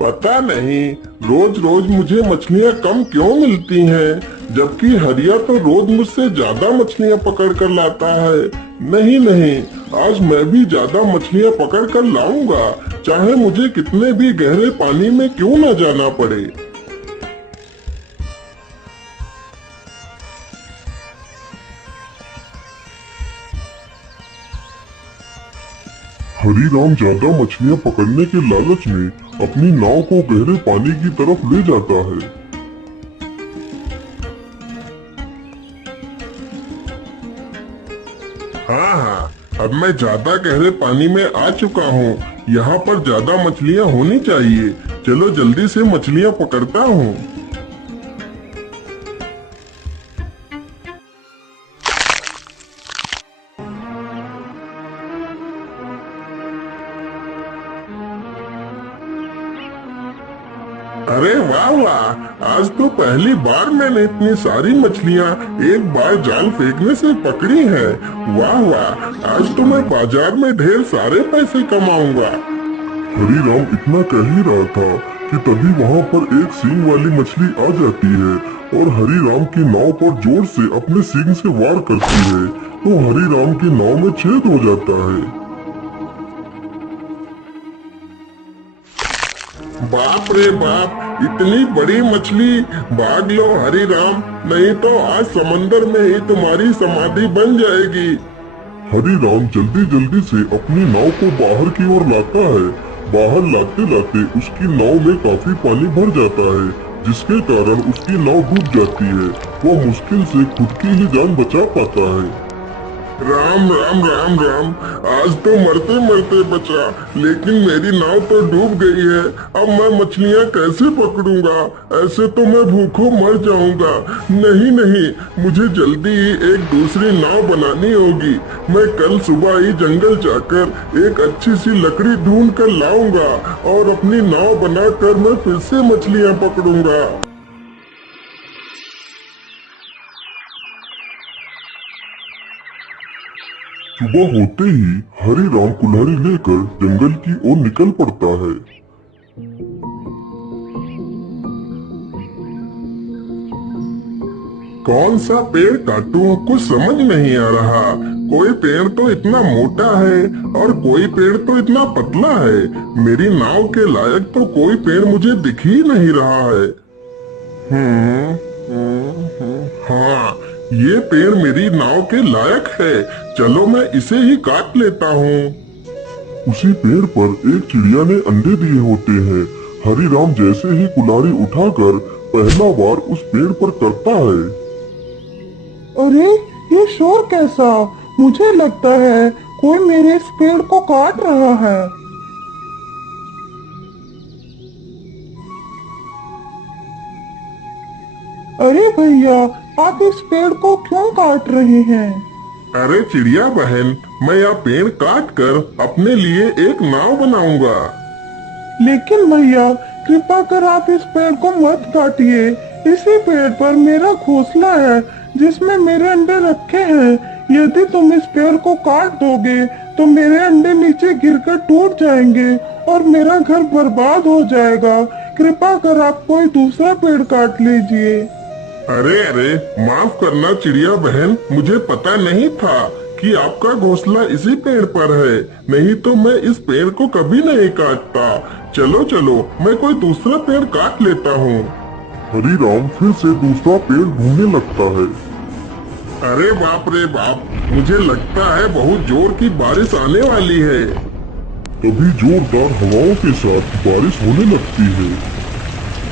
पता नहीं रोज रोज मुझे मछलियाँ कम क्यों मिलती हैं, जबकि हरिया तो रोज मुझसे ज्यादा मछलियाँ पकड़ कर लाता है। नहीं नहीं, आज मैं भी ज्यादा मछलियाँ पकड़ कर लाऊंगा, चाहे मुझे कितने भी गहरे पानी में क्यों न जाना पड़े। हरीराम ज्यादा मछलियां पकड़ने के लालच में अपनी नाव को गहरे पानी की तरफ ले जाता है। हाँ हाँ, अब मैं ज्यादा गहरे पानी में आ चुका हूँ। यहाँ पर ज्यादा मछलियाँ होनी चाहिए। चलो जल्दी से मछलियाँ पकड़ता हूँ। अरे वाह वाह, आज तो पहली बार मैंने इतनी सारी मछलियाँ एक बार जाल फेंकने से पकड़ी हैं। वाह वाह, आज तो मैं बाजार में ढेर सारे पैसे कमाऊंगा। हरीराम इतना कह ही रहा था कि तभी वहाँ पर एक सींग वाली मछली आ जाती है और हरीराम की नाव पर जोर से अपने सींग से वार करती है, तो हरीराम की नाव में छेद हो जाता है। बाप रे बाप, इतनी बड़ी मछली! भाग लो हरीराम, नहीं तो आज समंदर में ही तुम्हारी समाधि बन जाएगी। हरीराम जल्दी जल्दी से अपनी नाव को बाहर की ओर लाता है। बाहर लाते लाते उसकी नाव में काफी पानी भर जाता है, जिसके कारण उसकी नाव डूब जाती है। वह मुश्किल से खुद की ही जान बचा पाता है। राम राम राम राम, आज तो मरते मरते बचा, लेकिन मेरी नाव तो डूब गई है। अब मैं मछलियाँ कैसे पकड़ूंगा? ऐसे तो मैं भूखों मर जाऊंगा। नहीं नहीं, मुझे जल्दी ही एक दूसरी नाव बनानी होगी। मैं कल सुबह ही जंगल जाकर एक अच्छी सी लकड़ी ढूंढ कर लाऊंगा और अपनी नाव बनाकर मैं फिर से मछलियाँ पकड़ूंगा। सुबह होते ही हरीराम कुल्हाड़ी लेकर जंगल की ओर निकल पड़ता है। कौन सा पेड़ काटूं, कुछ समझ नहीं आ रहा। कोई पेड़ तो इतना मोटा है और कोई पेड़ तो इतना पतला है। मेरी नाव के लायक तो कोई पेड़ मुझे दिख ही नहीं रहा है। हाँ, ये पेड़ मेरी नाव के लायक है। चलो मैं इसे ही काट लेता हूँ। उसी पेड़ पर एक चिड़िया ने अंडे दिए होते हैं। हरीराम जैसे ही कुल्हाड़ी उठाकर पहला वार उस पेड़ पर करता है। अरे ये शोर कैसा? मुझे लगता है कोई मेरे इस पेड़ को काट रहा है। अरे भैया, आप इस पेड़ को क्यों काट रहे हैं? अरे चिड़िया बहन, मैं यह पेड़ काट कर अपने लिए एक नाव बनाऊंगा। लेकिन भैया, कृपा कर आप इस पेड़ को मत काटिए। इसी पेड़ पर मेरा घोंसला है जिसमें मेरे अंडे रखे हैं। यदि तुम इस पेड़ को काट दोगे तो मेरे अंडे नीचे गिरकर टूट जाएंगे और मेरा घर बर्बाद हो जाएगा। कृपा कर आप कोई दूसरा पेड़ काट लीजिए। अरे अरे, माफ करना चिड़िया बहन, मुझे पता नहीं था कि आपका घोंसला इसी पेड़ पर है। नहीं तो मैं इस पेड़ को कभी नहीं काटता। चलो चलो, मैं कोई दूसरा पेड़ काट लेता हूँ। हरीराम फिर से दूसरा पेड़ ढूंढने लगता है। अरे बाप रे बाप, मुझे लगता है बहुत जोर की बारिश आने वाली है। तभी जोरदार हवाओं के साथ बारिश होने लगती है।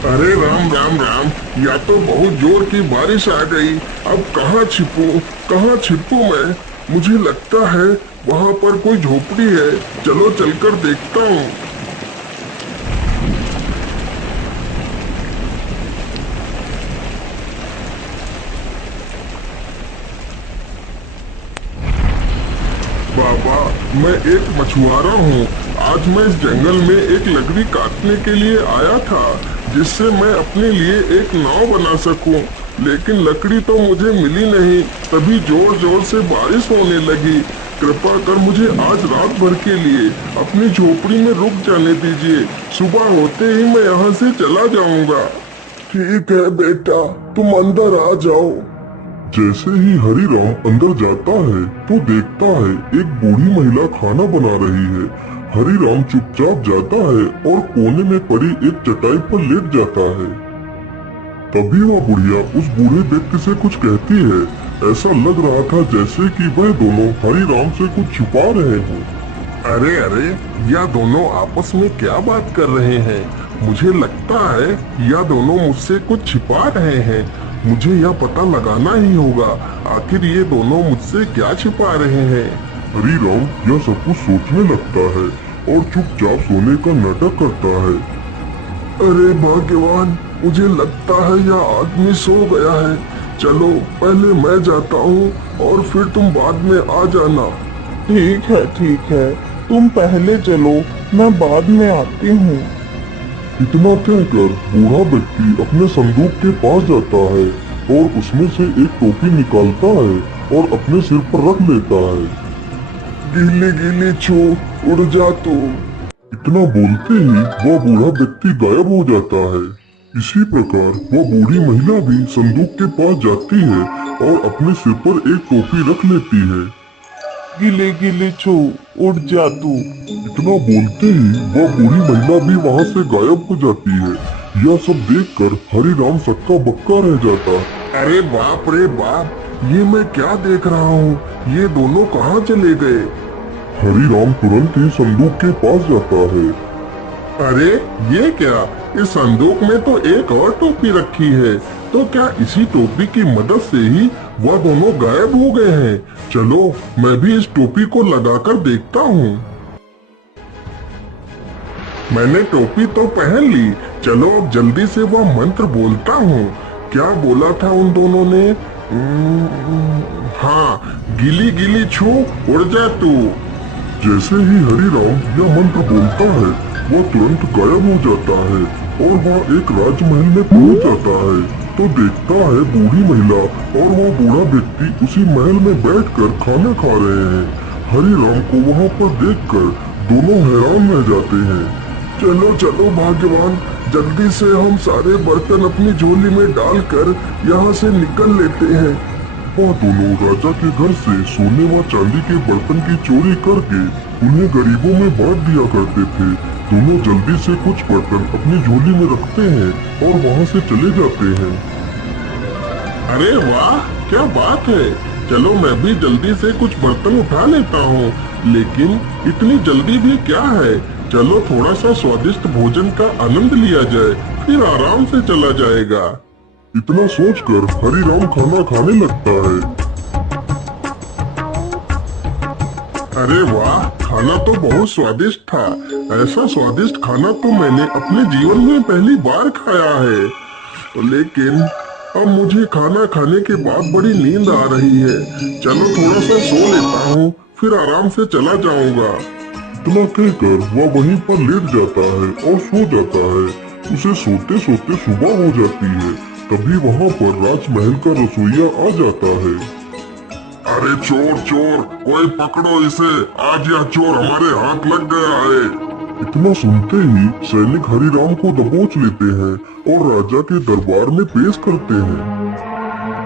अरे राम राम राम, या तो बहुत जोर की बारिश आ गई। अब कहाँ छिपूं मैं? मुझे लगता है वहाँ पर कोई झोपड़ी है। चलो चलकर देखता हूँ। बाबा, मैं एक मछुआरा हूँ। आज मैं इस जंगल में एक लकड़ी काटने के लिए आया था, जिससे मैं अपने लिए एक नाव बना सकूं। लेकिन लकड़ी तो मुझे मिली नहीं। तभी जोर जोर से बारिश होने लगी। कृपा कर मुझे आज रात भर के लिए अपनी झोपड़ी में रुक जाने दीजिए। सुबह होते ही मैं यहाँ से चला जाऊंगा। ठीक है बेटा, तुम अंदर आ जाओ। जैसे ही हरिराम अंदर जाता है तो देखता है एक बूढ़ी महिला खाना बना रही है। हरिराम चुपचाप जाता है और कोने में पड़ी एक चटाई पर लेट जाता है। तभी वह बुढ़िया उस बूढ़े व्यक्ति से कुछ कहती है। ऐसा लग रहा था जैसे कि वह दोनों हरिराम से कुछ छुपा रहे हों। अरे अरे, यह दोनों आपस में क्या बात कर रहे हैं? मुझे लगता है यह दोनों मुझसे कुछ छिपा रहे हैं। मुझे यह पता लगाना ही होगा, आखिर ये दोनों मुझसे क्या छिपा रहे हैं। हरिराम यह सब कुछ सोचने लगता है और चुपचाप सोने का नाटक करता है। अरे भाग्यवान, मुझे लगता है यह आदमी सो गया है। चलो पहले मैं जाता हूँ और फिर तुम बाद में आ जाना। ठीक है, तुम पहले चलो, मैं बाद में आती हूँ। इतना कहकर बूढ़ा व्यक्ति अपने संदूक के पास जाता है और उसमें से एक टोपी निकालता है और अपने सिर पर रख लेता है। गीली गीली छू, उड़ जा तू। इतना बोलते ही वह बूढ़ा व्यक्ति गायब हो जाता है। इसी प्रकार वह बूढ़ी महिला भी संदूक के पास जाती है और अपने सिर पर एक टोपी रख लेती है। गिले गिले छू, उड़ जा तू। इतना बोलते ही वह बूढ़ी महिला भी वहाँ से गायब हो जाती है। यह सब देखकर हरिराम सक्का बक्का रह जाता। अरे बाप रे बाप, ये मैं क्या देख रहा हूँ? ये दोनों कहाँ चले गए? हरिराम तुरंत ही संदूक के पास जाता है। अरे ये क्या? इस संदूक में तो एक और टोपी रखी है। तो क्या इसी टोपी की मदद से ही वह दोनों गायब हो गए हैं? चलो मैं भी इस टोपी को लगाकर देखता हूँ। मैंने टोपी तो पहन ली। चलो अब जल्दी से वह मंत्र बोलता हूँ। क्या बोला था उन दोनों ने? हाँ, गिली गिली छू, उड़ जा तू। जैसे ही हरिराम यह मंत्र बोलता है वह तुरंत गायब हो जाता है और वह एक राजमहल में पहुंच जाता है। तो देखता है बूढ़ी महिला और वह बूढ़ा व्यक्ति उसी महल में बैठकर खाना खा रहे हैं। हरिराम को वहां पर देखकर दोनों हैरान रह जाते हैं। चलो चलो भाग्यवान, जल्दी से हम सारे बर्तन अपनी झोली में डालकर यहाँ से निकल लेते हैं। वह दोनों राजा के घर से सोने व चांदी के बर्तन की चोरी करके उन्हें गरीबों में बांट दिया करते थे। दोनों जल्दी से कुछ बर्तन अपनी झोली में रखते हैं और वहाँ से चले जाते हैं। अरे वाह, क्या बात है! चलो मैं भी जल्दी से कुछ बर्तन उठा लेता हूँ। लेकिन इतनी जल्दी भी क्या है? चलो थोड़ा सा स्वादिष्ट भोजन का आनंद लिया जाए, फिर आराम से चला जाएगा। इतना सोचकर हरिराम खाना खाने लगता है। अरे वाह, खाना तो बहुत स्वादिष्ट था। ऐसा स्वादिष्ट खाना तो मैंने अपने जीवन में पहली बार खाया है। लेकिन अब मुझे खाना खाने के बाद बड़ी नींद आ रही है। चलो थोड़ा सा सो लेता हूँ, फिर आराम से चला जाऊंगा। इतना कहकर वह वहीं पर लेट जाता है और सो जाता है। उसे सोते सोते सुबह हो जाती है। तभी वहाँ पर राजमहल का रसोइया आ जाता है। अरे चोर चोर, कोई पकड़ो इसे, आज यह चोर हमारे हाथ लग गया है। इतना सुनते ही सैनिक हरिराम को दबोच लेते हैं और राजा के दरबार में पेश करते हैं।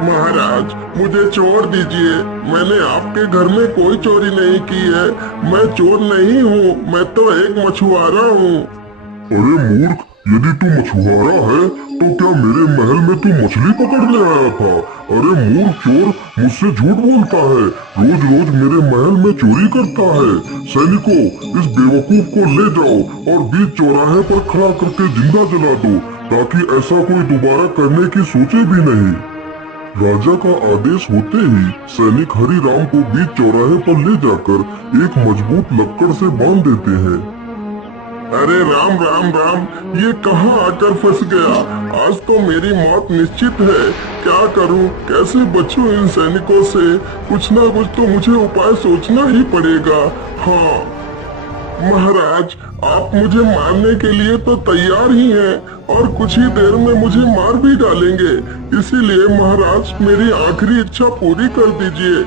महाराज, मुझे छोड़ दीजिए। मैंने आपके घर में कोई चोरी नहीं की है। मैं चोर नहीं हूँ, मैं तो एक मछुआरा हूँ। अरे मूर्ख, यदि तू मछुआरा है तो क्या मेरे महल में तू मछली पकड़ने आया था? अरे मूर्ख चोर, मुझसे झूठ बोलता है। रोज रोज मेरे महल में चोरी करता है। सैनिकों, इस बेवकूफ को ले जाओ और बीच चौराहे पर खड़ा करके जिंदा जला दो, ताकि ऐसा कोई दोबारा करने की सोचे भी नहीं। राजा का आदेश होते ही सैनिक हरिराम को बीच चौराहे पर ले जाकर एक मजबूत लक्कड़ से बांध देते हैं। अरे राम राम राम, ये कहाँ आकर फंस गया? आज तो मेरी मौत निश्चित है। क्या करूं, कैसे बचूं इन सैनिकों से? कुछ ना कुछ तो मुझे उपाय सोचना ही पड़ेगा। हाँ महाराज, आप मुझे मारने के लिए तो तैयार ही हैं और कुछ ही देर में मुझे मार भी डालेंगे। इसीलिए महाराज, मेरी आखिरी इच्छा पूरी कर दीजिए।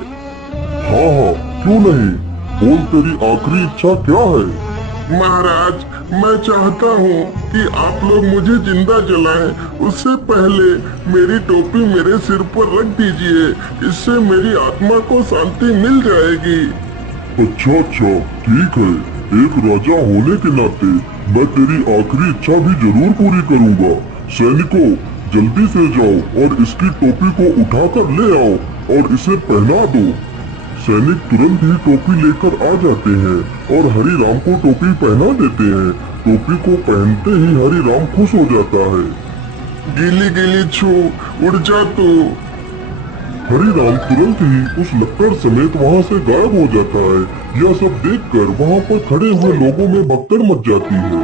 हाँ हाँ, क्यों नहीं? बोल, तेरी आखिरी इच्छा क्या है? महाराज, मैं चाहता हूँ कि आप लोग मुझे जिंदा जलाएं। उससे पहले मेरी टोपी मेरे सिर पर रख दीजिए, इससे मेरी आत्मा को शांति मिल जाएगी। अच्छा अच्छा, ठीक है। एक राजा होने के नाते मैं तेरी आखिरी इच्छा भी जरूर पूरी करूँगा। सैनिकों, जल्दी से जाओ और इसकी टोपी को उठाकर ले आओ और इसे पहना दो। सैनिक तुरंत ही टोपी लेकर आ जाते हैं और हरि राम को टोपी पहना देते हैं। टोपी को पहनते ही हरि राम खुश हो जाता है। गीली गीली छू, उड़ जा तू। हरि राम तुरंत ही उस लक्कड़ समेत वहाँ से गायब हो जाता है। यह सब देखकर वहाँ पर खड़े हुए लोगों में भगदड़ मच जाती है।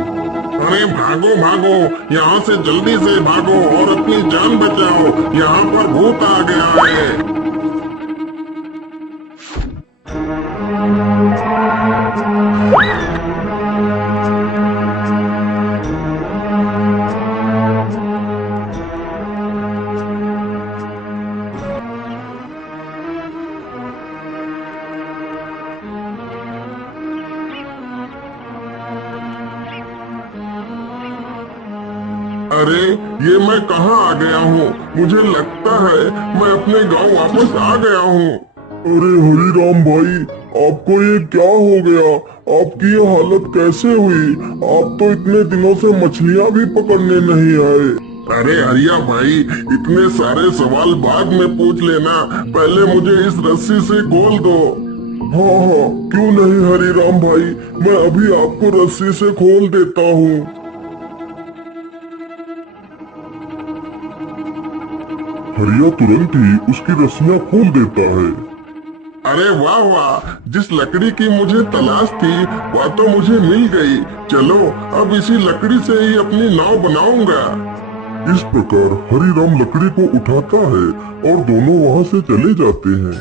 अरे भागो भागो, यहाँ से जल्दी से भागो और अपनी जान बचाओ, यहाँ पर भूत आ गया है। अरे ये मैं कहाँ आ गया हूँ? मुझे लगता है मैं अपने गांव वापस आ गया हूँ। अरे हरि राम भाई, आपको ये क्या हो गया? आपकी ये हालत कैसे हुई? आप तो इतने दिनों से मछलियाँ भी पकड़ने नहीं आए। अरे हरिया भाई, इतने सारे सवाल बाद में पूछ लेना, पहले मुझे इस रस्सी से खोल दो। हाँ हाँ, क्यों नहीं हरि राम भाई, मैं अभी आपको रस्सी से खोल देता हूँ। हरिया तुरंत ही उसकी रस्सियाँ खोल देता है। अरे वाह वाह, जिस लकड़ी की मुझे तलाश थी वह तो मुझे मिल गई। चलो अब इसी लकड़ी से ही अपनी नाव बनाऊंगा। इस प्रकार हरि राम लकड़ी को उठाता है और दोनों वहाँ से चले जाते हैं।